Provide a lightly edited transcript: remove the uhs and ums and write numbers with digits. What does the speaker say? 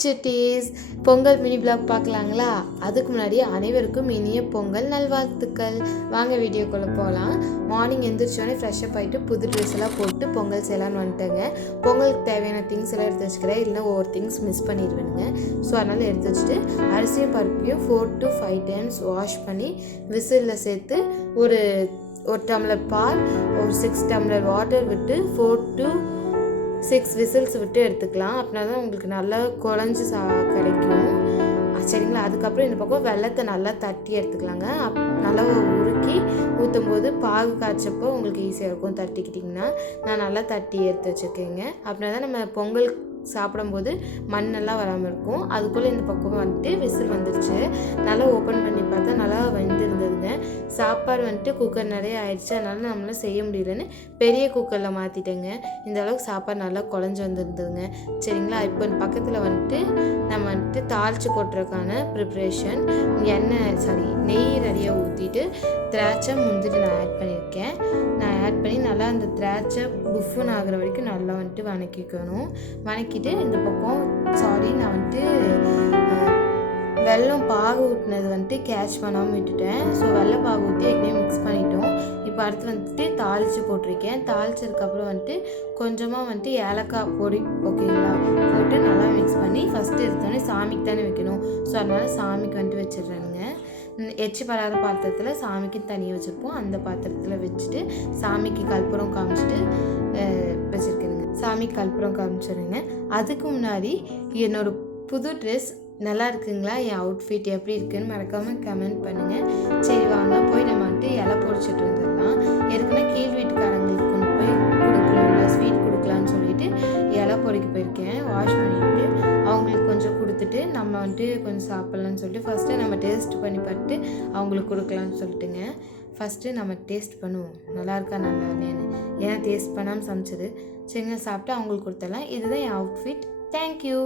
சுட்டீஸ், Pongal mini vlog பார்க்கலாங்களா? அதுக்கு முன்னாடி அனைவருக்கும் இனிய பொங்கல் நல்வாழ்த்துக்கள். வாங்க வீடியோக்குள்ளே போகலாம். மார்னிங் எழுந்திரிச்சோடனே ஃப்ரெஷ்ஷப் ஆகிட்டு புது ட்ரெஸ் எல்லாம் போட்டு பொங்கல் செய்யலான்னு வந்துட்டேங்க. பொங்கலுக்கு தேவையான திங்ஸ் எல்லாம் எடுத்து வச்சுக்கிறேன், இல்லைன்னா ஒவ்வொரு திங்ஸ் மிஸ் பண்ணிடுவேனுங்க. ஸோ அதனால் எடுத்து வச்சுட்டு அரிசியும் பருப்பையும் 4 to 5 times வாஷ் பண்ணி விசிலில் சேர்த்து ஒரு டம்ளர் பால், ஒரு 6 டம்ளர் வாட்டர் விட்டு 4 to 6 விசில்ஸ் விட்டு எடுத்துக்கலாம். அப்படின்னா தான் உங்களுக்கு நல்லா குழஞ்சி கிடைக்கும். சரிங்களா? அதுக்கப்புறம் இந்த பக்கம் வெள்ளத்தை நல்லா தட்டி எடுத்துக்கலாங்க. நல்லா உருக்கி ஊற்றும் போது பாகு காய்ச்சப்போ உங்களுக்கு ஈஸியாக இருக்கும். தட்டிக்கிட்டிங்கன்னா நான் நல்லா தட்டி எடுத்து வச்சுருக்கேங்க. அப்படின்னா தான் நம்ம பொங்கல் சாப்பிடும்போது மண்ணெல்லாம் வராமல் இருக்கும். அதுக்குள்ளே இந்த பக்கம் வந்துட்டு விசில் வந்துருச்சு. நல்லா ஓப்பன் பண்ணி பார்த்தா நல்லா வெந்திருந்ததுங்க. சாப்பாடு வந்துட்டு குக்கர் நிறைய ஆயிடுச்சு, அதனால நம்மளால் செய்ய முடியலன்னு பெரிய குக்கரில் மாற்றிட்டேங்க. இந்த அளவுக்கு சாப்பாடு நல்லா குழஞ்சி வந்துருந்ததுங்க. சரிங்களா? இப்போ பக்கத்தில் வந்துட்டு நம்ம வந்துட்டு தாளித்து கொட்டுறதுக்கான ப்ரிப்ரேஷன் நெய் ரெடியாக ஊற்றிட்டு திராட்சை முந்திரி நான் ஆட் பண்ணியிருக்கேன். நான் ஆட் பண்ணி நல்லா அந்த திராட்சை புஃபுன்னு ஆகிற வரைக்கும் நல்லா வந்துட்டு வணக்கிக்கணும். வணக்கிட்டு இந்த பக்கம் நான் வந்துட்டு வெல்லம் பாகு ஊட்டினது வந்துட்டு கேட்ச் பண்ணாமல் விட்டுட்டேன். ஸோ வெள்ளை பாகு ஊற்றி ஏற்கனவே மிக்ஸ் பண்ணிட்டோம். இப்போ அடுத்து வந்துட்டு தாளித்து போட்டிருக்கேன். தாளித்ததுக்கப்புறம் வந்துட்டு கொஞ்சமாக வந்துட்டு ஏலக்காய் பொடி ஓகேங்களா போட்டு நல்லா மிக்ஸ் பண்ணி ஃபஸ்ட்டு எடுத்தோடனே சாமிக்கு தானே வைக்கணும். ஸோ அதனால் சாமிக்கு வந்துட்டு வச்சிடுறேனுங்க. எச்சு படாத பாத்திரத்தில் சாமிக்கு தனியாக வச்சுருப்போம். அந்த பாத்திரத்தில் வச்சுட்டு சாமிக்கு கற்பூரம் காமிச்சிட்டு வச்சுருக்கேனுங்க. சாமிக்கு கற்பூரம் காமிச்சிடுங்க. அதுக்கு முன்னாடி என்னோடய புது ட்ரெஸ் நல்லா இருக்குங்களா? என் அவுட்ஃபிட் எப்படி இருக்குதுன்னு மறக்காமல் கமெண்ட் பண்ணுங்கள். சரி வாங்க போய் நம்ம வந்துட்டு இலை பொரிச்சிட்டு வந்துடலாம். ஏற்கனவே கீழ் வீட்டுக்காரங்களுக்கு கொண்டு போய் கொடுக்கலாம்ல, ஸ்வீட் கொடுக்கலான்னு சொல்லிட்டு இலை பொறிக்க போயிருக்கேன். வாஷ் பண்ணிவிட்டு அவங்களுக்கு கொஞ்சம் கொடுத்துட்டு நம்ம வந்துட்டு கொஞ்சம் சாப்பிட்லான்னு சொல்லிட்டு ஃபஸ்ட்டு நம்ம டேஸ்ட் பண்ணி பார்த்துட்டு அவங்களுக்கு கொடுக்கலான்னு சொல்லிட்டுங்க. ஃபஸ்ட்டு நம்ம டேஸ்ட் பண்ணுவோம், நல்லா இருக்கா நல்லா இல்லையான்னு. ஏன்னா டேஸ்ட் பண்ணாமல் சமைச்சது. சரிங்க, சாப்பிட்டு அவங்களுக்கு கொடுத்துடலாம். இதுதான் என் அவுட்ஃபிட். தேங்க்யூ.